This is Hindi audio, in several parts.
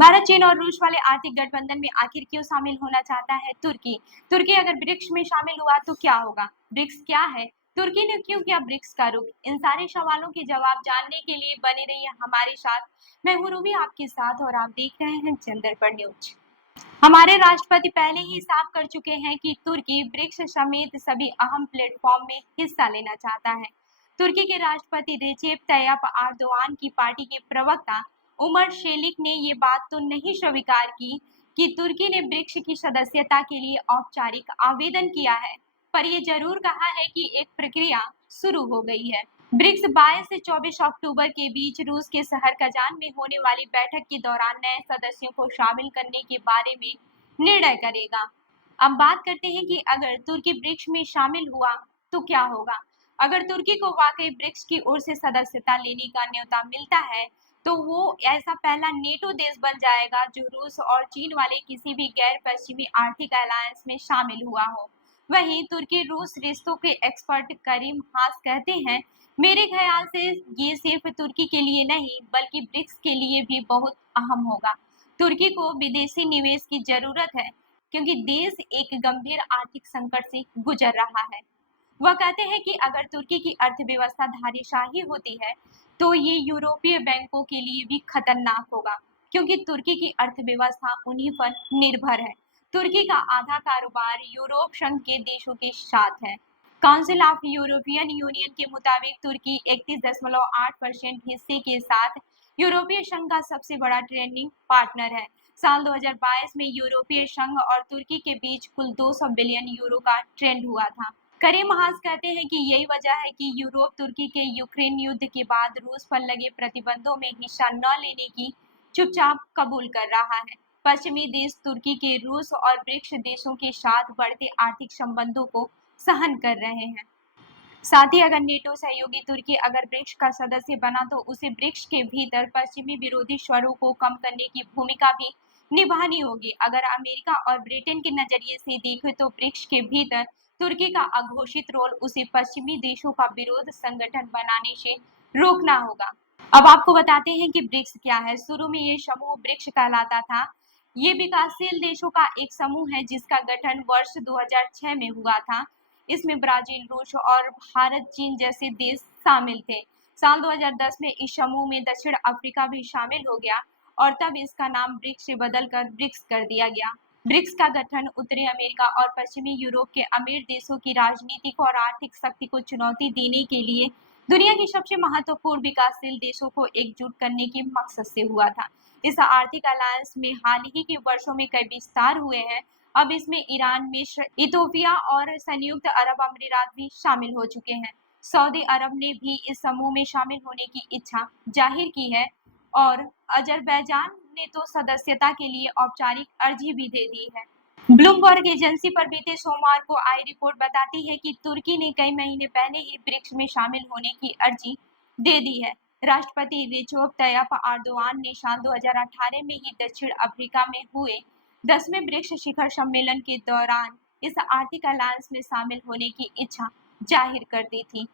भारत, चीन और रूस वाले आर्थिक गठबंधन में आखिर क्यों शामिल होना चाहता है तुर्की? तुर्की अगर ब्रिक्स में शामिल हुआ तो क्या होगा? ब्रिक्स क्या है? तुर्की ने क्यों किया ब्रिक्स का रुख? इन सारे सवालों के जवाब जानने के लिए बने रहिए हमारे साथ। मैं हूँ रूबी आपके साथ और आप देख रहे हैं चंद्रपर न्यूज। हमारे राष्ट्रपति पहले ही साफ कर चुके हैं कि तुर्की ब्रिक्स समेत सभी अहम प्लेटफॉर्म में हिस्सा लेना चाहता है। तुर्की के राष्ट्रपति रेजेप तैयप एर्दोआन की पार्टी के प्रवक्ता उमर शेलिक ने ये बात तो नहीं स्वीकार की कि तुर्की ने ब्रिक्स की सदस्यता के लिए औपचारिक आवेदन किया है, पर ये जरूर कहा है कि एक प्रक्रिया शुरू हो गई है। ब्रिक्स 22 से 24 अक्टूबर के बीच रूस के शहर कजान में होने वाली बैठक के दौरान नए सदस्यों को शामिल करने के बारे में निर्णय करेगा। अब बात करते हैं कि अगर तुर्की ब्रिक्स में शामिल हुआ तो क्या होगा। अगर तुर्की को वाकई ब्रिक्स की ओर से सदस्यता लेने का न्योता मिलता है तो वो ऐसा पहला नेटो देश बन जाएगा जो रूस और चीन वाले किसी भी गैर पश्चिमी आर्थिक अलायंस में शामिल हुआ हो। वहीं तुर्की रूस रिश्तों के एक्सपर्ट करीम हास कहते हैं, मेरे ख्याल से ये सिर्फ तुर्की के लिए नहीं बल्कि ब्रिक्स के लिए भी बहुत अहम होगा। तुर्की को विदेशी निवेश की जरूरत है क्योंकि देश एक गंभीर आर्थिक संकट से गुजर रहा है। वह कहते हैं कि अगर तुर्की की अर्थव्यवस्था धाराशाही होती है तो ये यूरोपीय बैंकों के लिए भी खतरनाक होगा क्योंकि तुर्की की अर्थव्यवस्था उन्हीं पर निर्भर है। तुर्की का आधा कारोबार यूरोप संघ के देशों के साथ है। काउंसिल ऑफ यूरोपियन यूनियन के मुताबिक तुर्की 31.8% हिस्से के साथ यूरोपीय संघ का सबसे बड़ा ट्रेडिंग पार्टनर है। साल 2022 में यूरोपीय संघ और तुर्की के बीच कुल 200 बिलियन यूरो का ट्रेड हुआ था। करीम हास कहते हैं कि यही वजह है कि यूरोप तुर्की के यूक्रेन युद्ध के बाद रूस पर लगे प्रतिबंधों में हिस्सा न लेने की चुपचाप कबूल कर रहा है। पश्चिमी देश तुर्की के रूस और ब्रिक्स देशों के साथ बढ़ते आर्थिक संबंधों को सहन कर रहे हैं। साथ ही अगर नेटो सहयोगी तुर्की अगर ब्रिक्स का सदस्य बना तो उसे ब्रिक्स के भीतर पश्चिमी विरोधी स्वरों को कम करने की भूमिका भी निभानी होगी। अगर अमेरिका और ब्रिटेन के नजरिए से देखें तो ब्रिक्स के भीतर तुर्की का अघोषित रोल उसे पश्चिमी देशों का विरोध संगठन बनाने से रोकना होगा। अब आपको बताते हैं कि ब्रिक्स क्या है। शुरू में ये समूह ब्रिक्स कहलाता था। ये विकासशील देशों का एक समूह है जिसका गठन वर्ष 2006 में हुआ था। इसमें ब्राजील, रूस और भारत, चीन जैसे देश शामिल थे। साल 2010 में इस समूह में दक्षिण अफ्रीका भी शामिल हो गया और तब इसका नाम ब्रिक्स से बदलकर ब्रिक्स कर दिया गया। ब्रिक्स का गठन उत्तरी अमेरिका और पश्चिमी यूरोप के अमीर देशों की राजनीतिक और आर्थिक शक्ति को चुनौती देने के लिए दुनिया के सबसे महत्वपूर्ण विकासशील देशों को एकजुट करने के मकसद से हुआ था। इस आर्थिक अलायंस में हाल ही के वर्षों में कई विस्तार हुए हैं। अब इसमें ईरान, मिस्र, इथोपिया और संयुक्त अरब अमीरात भी शामिल हो चुके हैं। सऊदी अरब ने भी इस समूह में शामिल होने की इच्छा जाहिर की है और अजरबैजान ने तो सदस्यता के लिए औपचारिक अर्जी भी दे दी है। ब्लूमबर्ग एजेंसी पर बीते सोमवार को आई रिपोर्ट बताती है कि तुर्की ने कई महीने पहले ही ब्रिक्स में शामिल होने की अर्जी दे दी है। राष्ट्रपति रेजेप तैयप एर्दोआन ने साल 2018 में ही दक्षिण अफ्रीका में हुए 10वें ब्रिक्स शिखर सम्मेलन के दौरान इस आर्थिक अलायंस में शामिल होने की इच्छा जाहिर कर दी थी।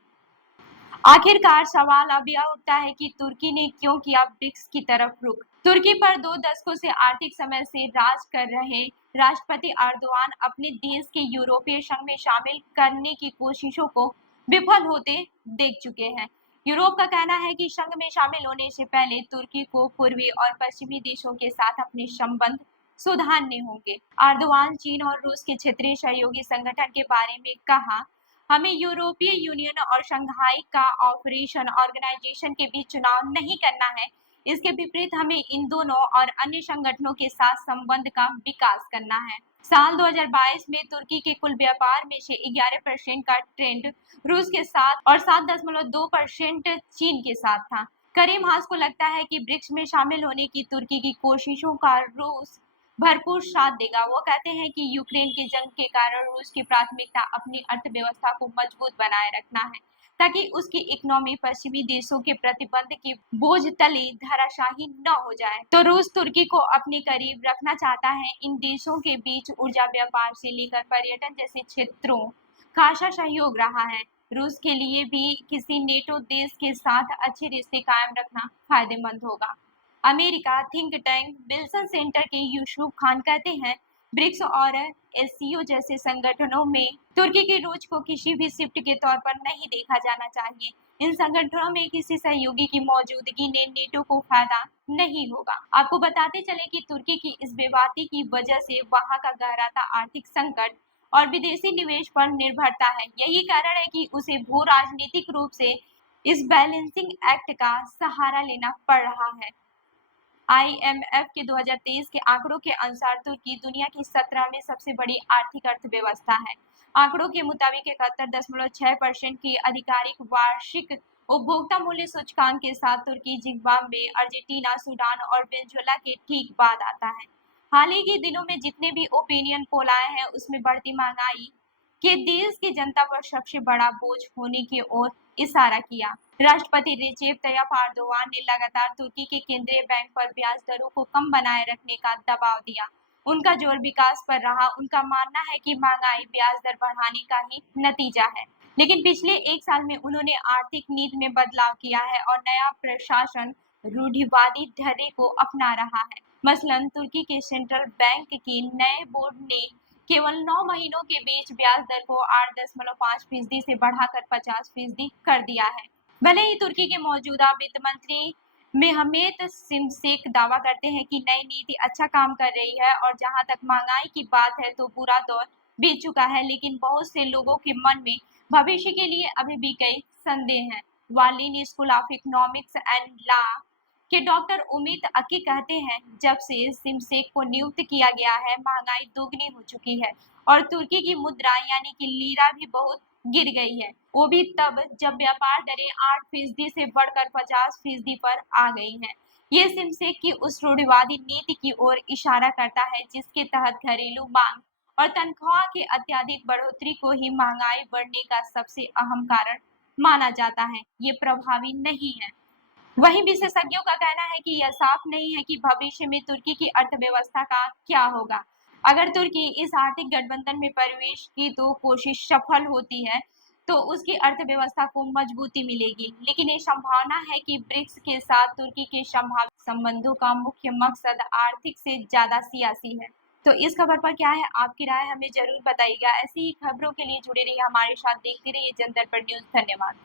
आखिरकार सवाल अब यह उठता है कि तुर्की ने क्यों किया ब्रिक्स की तरफ रुख। तुर्की पर 2 दशकों से आर्थिक समय से राज कर रहे राष्ट्रपति एर्दोआन अपने देश के यूरोपीय संघ में शामिल करने की कोशिशों को विफल होते देख चुके हैं। यूरोप का कहना है कि संघ में शामिल होने से पहले तुर्की को पूर्वी और पश्चिमी देशों के साथ अपने संबंध सुधारने होंगे। एर्दोआन चीन और रूस के क्षेत्रीय सहयोगी संगठन के बारे में कहा, हमें यूरोपीय यूनियन और शंघाई का ऑपरेशन ऑर्गेनाइजेशन के बीच चुनाव नहीं करना है। इसके विपरीत हमें इन दोनों और अन्य संगठनों के साथ संबंध का विकास करना है। साल 2022 में तुर्की के कुल व्यापार में से 11% का ट्रेंड रूस के साथ और 7.2% चीन के साथ था। करीम हास को लगता है कि ब्रिक्स में शामिल होने की तुर्की की कोशिशों का रूस भरपूर साथ देगा। वो कहते हैं कि यूक्रेन के जंग के कारण रूस की प्राथमिकता अपनी अर्थव्यवस्था को मजबूत बनाए रखना है ताकि उसकी इकोनॉमी पश्चिमी देशों के प्रतिबंध के बोझ तले धराशायी न हो जाए। तो रूस तुर्की को अपने करीब रखना चाहता है। इन देशों के बीच ऊर्जा, व्यापार से लेकर पर्यटन जैसे क्षेत्रों खासा सहयोग रहा है। रूस के लिए भी किसी नेटो देश के साथ अच्छे रिश्ते कायम रखना फायदेमंद होगा। America think tank Wilson centre के यूसुफ खान कहते हैं, ब्रिक्स और एससीओ जैसे संगठनों में तुर्की की रोज को किसी भी शिफ्ट के तौर पर नहीं देखा जाना चाहिए। इन संगठनों में किसी सहयोगी की मौजूदगी ने नेटो को फायदा नहीं होगा। आपको बताते चले कि तुर्की की इस बेबाती की वजह से वहां का गहराता आर्थिक संकट और विदेशी निवेश पर निर्भरता है। यही कारण है कि उसे भू राजनीतिक रूप से इस बैलेंसिंग एक्ट का सहारा लेना पड़ रहा है। आईएमएफ के 2023 के आंकड़ों के अनुसार तुर्की दुनिया की 17वीं सबसे बड़ी आर्थिक अर्थव्यवस्था है। आंकड़ों के मुताबिक 71.6% की आधिकारिक वार्षिक उपभोक्ता मूल्य सूचकांक के साथ तुर्की जिम्बाब्वे, अर्जेंटीना, सूडान और वेनेजुएला के ठीक बाद आता है। हाल ही के दिनों में जितने भी ओपिनियन पोल आए हैं, उसमें बढ़ती महंगाई के देश की जनता पर सबसे बड़ा बोझ होने की ओर इशारा किया। राष्ट्रपति रिसेप तैयप एर्दोगान ने लगातार तुर्की के केंद्रीय बैंक पर ब्याज दरों को कम बनाए रखने का दबाव दिया। उनका जोर विकास पर रहा। उनका मानना है कि महंगाई ब्याज दर बढ़ाने का ही नतीजा है। लेकिन पिछले एक साल में उन्होंने आर्थिक नीति में बदलाव किया है और नया प्रशासन रूढ़िवादी ढर्रे को अपना रहा है। मसलन तुर्की के सेंट्रल बैंक के नए बोर्ड ने केवल 9 महीनों के बीच ब्याज दर को 8.5% से बढ़ाकर 50% कर दिया है। भले ही तुर्की के मौजूदा वित्त मंत्री मेहमेत सिमसेक दावा करते हैं कि नई नीति अच्छा काम कर रही है और जहां तक महंगाई की बात है तो बुरा दौर बीत चुका है, लेकिन बहुत से लोगों के मन में भविष्य के लिए अभी भी कई संदेह हैं। Berlin school of economics and law के डॉक्टर उमित अकी कहते हैं, जब से सिमसेक को नियुक्त किया गया है, महंगाई दोगुनी हो चुकी है और तुर्की की मुद्रा यानी कि लीरा भी बहुत गिर गई है। वो भी तब जब व्यापार दरें 8% से बढ़कर 50% पर आ गई हैं। ये सिमसेक की उस रूढ़िवादी नीति की ओर इशारा करता है जिसके तहत घरेलू मांग और तनख्वाह की अत्यधिक बढ़ोतरी को ही महंगाई बढ़ने का सबसे अहम कारण माना जाता है। ये प्रभावी नहीं है। वहीं विशेषज्ञों का कहना है कि यह साफ नहीं है कि भविष्य में तुर्की की अर्थव्यवस्था का क्या होगा। अगर तुर्की इस आर्थिक गठबंधन में प्रवेश की तो कोशिश सफल होती है तो उसकी अर्थव्यवस्था को मजबूती मिलेगी, लेकिन ये संभावना है कि ब्रिक्स के साथ तुर्की के संभावित संबंधों का मुख्य मकसद आर्थिक से ज्यादा सियासी है। तो इस खबर पर क्या है आपकी राय, हमें जरूर बताइएगा। ऐसी ही खबरों के लिए जुड़े रहिए हमारे साथ, देखते रहिए जनदर्पण न्यूज। धन्यवाद।